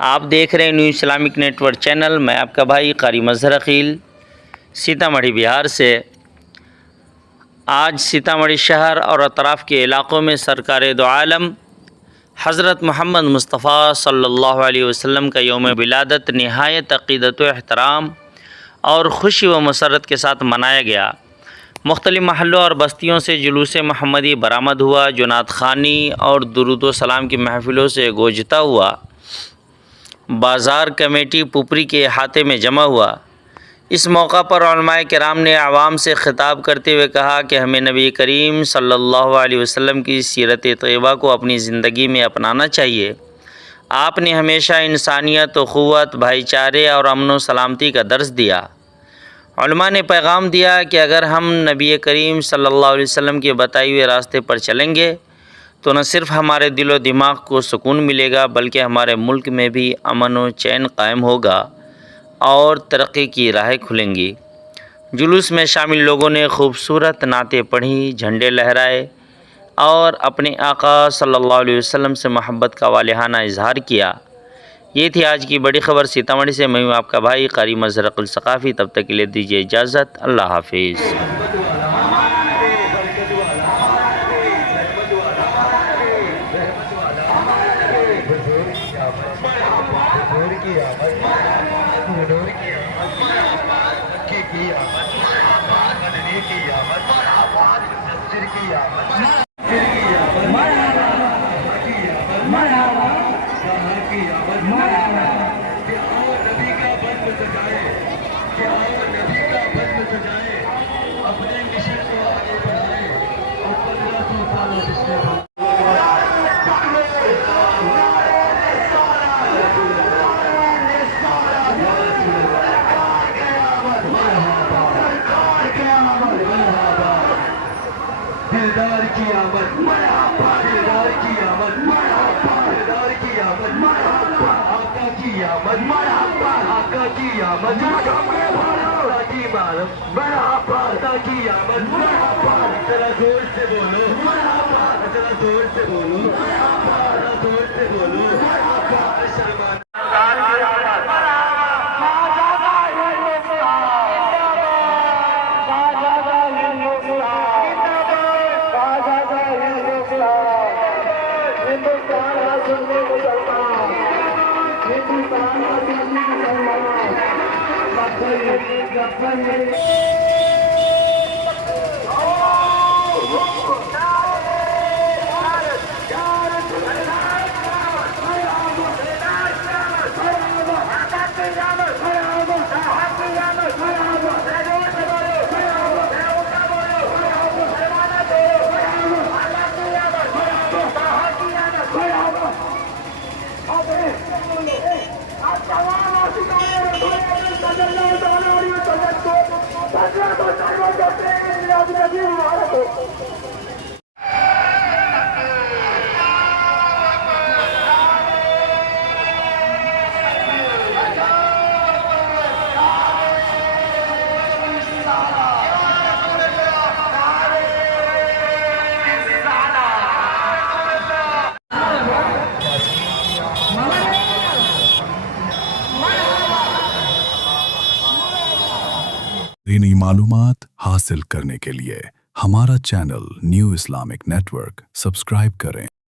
आप देख रहे हैं न्यू इस्लामिक नेटवर्क चैनल। मैं आपका भाई कारी मजहर अकील सीतामढ़ी बिहार से। आज सीतामढ़ी शहर और अतराफ़ के इलाक़ों में सरकार दो आलम हज़रत मोहम्मद मुस्तफ़ा सल्लल्लाहु अलैहि वसल्लम का यौम विलादत नहायत अक़ीदत व एहतराम और ख़ुशी व मसरत के साथ मनाया गया। मुख्तलिफ़ महल्लों और बस्तियों से जुलूस मोहम्मदी बरामद हुआ, जो नात ख़ानी और दुरूद व सलाम की महफ़िलों से गोजता हुआ बाज़ार कमेटी पुपरी के अहाते में जमा हुआ। इस मौका पर उलमाए किराम ने आवाम से ख़िताब करते हुए कहा कि हमें नबी करीम सल्लल्लाहु अलैहि वसल्लम की सीरत तैयबा को अपनी ज़िंदगी में अपनाना चाहिए। आपने हमेशा इंसानियत, उख़ुवत, भाईचारे और अमन व सलामती का दर्स दिया। उलमा ने पैगाम दिया कि अगर हम नबी करीम सल्लल्लाहु अलैहि वसल्लम के बताए हुए रास्ते पर चलेंगे तो न सिर्फ़ हमारे दिल व दिमाग को सुकून मिलेगा, बल्कि हमारे मुल्क में भी अमन व चैन कायम होगा और तरक्की की राहें खुलेंगी। जुलूस में शामिल लोगों ने खूबसूरत नातें पढ़ी, झंडे लहराए और अपने आका सल्लल्लाहु अलैहि वसल्लम से मोहब्बत का वालिहाना इजहार किया। ये थी आज की बड़ी ख़बर सीतामढ़ी से। मैं हूँ आपका भाई कारी मजहर अकील सक़ाफ़ी। तब तक के लिए दीजिए इजाज़त। अल्लाह हाफिज़। अपने मिशन को आगे बढ़ाए और 1500 सालों से दिलदार की आमद, दिलदार की आमद, दिलदार की आमद, आका की आमद, आका की आमद, आका की मालूम, आका की आमद। जरा जोर से बोलो, जरा जोर से बोलो, जरा जोर से बोलो। शर्मा दीनी मालूमात हासिल करने के लिए हमारा channel new Islamic network subscribe करें।